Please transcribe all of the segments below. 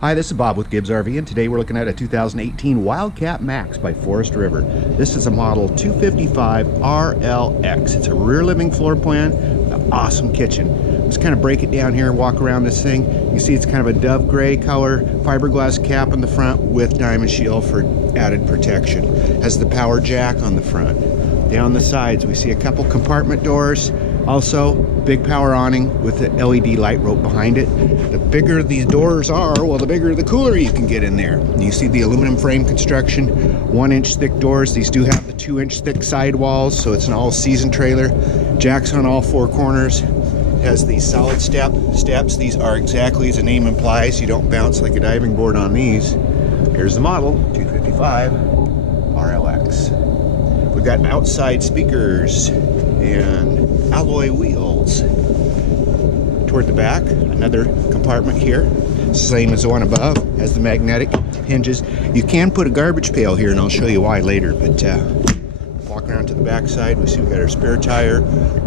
Hi, this is Bob with Gibbs RV, and today we're looking at a 2018 Wildcat Max by Forest River. This is a model 255 RLX. It's a rear living floor plan with an awesome kitchen. Let's kind of break it down here and walk around this thing. You see it's kind of a dove gray color, fiberglass cap in the front with diamond shield for added protection. Has the power jack on the front. Down the sides we see a couple compartment doors. Also, big power awning with the LED light rope behind it. The bigger these doors are, well, the bigger the cooler you can get in there. You see the aluminum frame construction, 1-inch thick doors. These do have the 2-inch thick sidewalls, so it's an all-season trailer. Jacks on all four corners. It has these solid steps. These are exactly as the name implies. You don't bounce like a diving board on these. Here's the model, 255 RLX. We've got outside speakers and alloy wheels. Toward the back, another compartment here, same as the one above, has the magnetic hinges. You can put a garbage pail here, and I'll show you why later, but walk around to the back side, we see we've got our spare tire,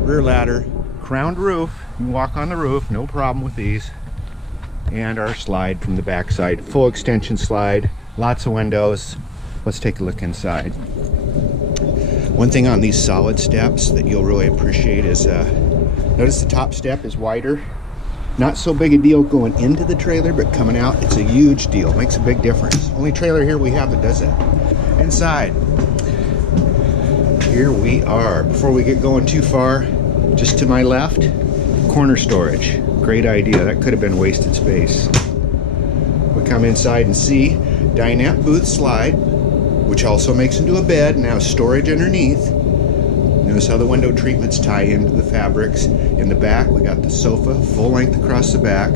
rear ladder, crowned roof. You can walk on the roof, no problem with these. And our slide from the back side, full extension slide, lots of windows. Let's take a look inside. One thing on these solid steps that you'll really appreciate is, notice the top step is wider. Not so big a deal going into the trailer, but coming out, it's a huge deal. Makes a big difference. Only trailer here we have that does that. Inside, here we are. Before we get going too far, just to my left, corner storage. Great idea. That could have been wasted space. We come inside and see dinette booth slide, which also makes into a bed and has storage underneath. Notice how the window treatments tie into the fabrics. In the back, we got the sofa, full length across the back.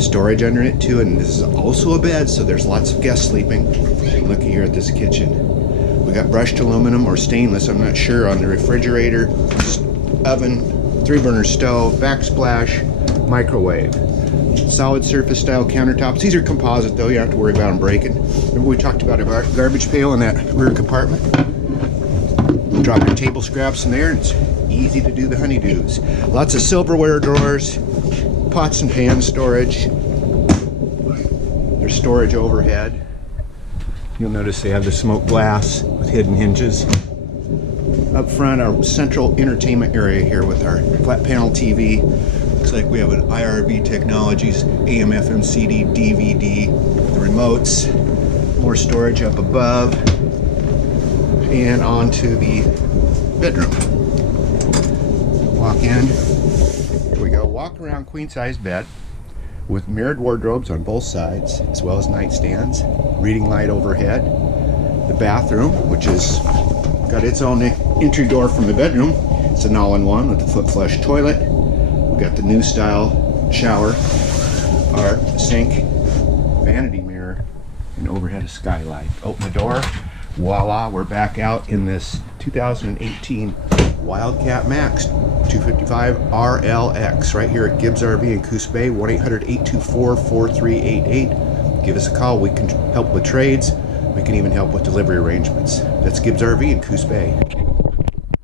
Storage under it too, and this is also a bed, so there's lots of guests sleeping. Look here at this kitchen. We got brushed aluminum or stainless, I'm not sure, on the refrigerator, oven, 3-burner stove, backsplash, microwave. Solid surface style countertops. These are composite though, you don't have to worry about them breaking. Remember we talked about a garbage pail in that rear compartment? Drop your table scraps in there and it's easy to do the honeydews. Lots of silverware drawers, pots and pans storage. There's storage overhead. You'll notice they have the smoked glass with hidden hinges. Up front, our central entertainment area here with our flat panel TV. Looks like we have an IRV Technologies, AM, FM, CD, DVD, the remotes, more storage up above, and onto the bedroom. Walk in, here we go, walk around queen size bed with mirrored wardrobes on both sides, as well as nightstands, reading light overhead. The bathroom, which is got its own entry door from the bedroom. It's an all-in-one with the foot flush toilet. Got the new style shower, our sink, vanity mirror, and overhead a skylight. Open the door, voila, we're back out in this 2018 Wildcat Max 255 RLX right here at Gibbs RV in Coos Bay. 1-800-824-4388. Give us a call. We can help with trades. We can even help with delivery arrangements. That's Gibbs RV in Coos Bay.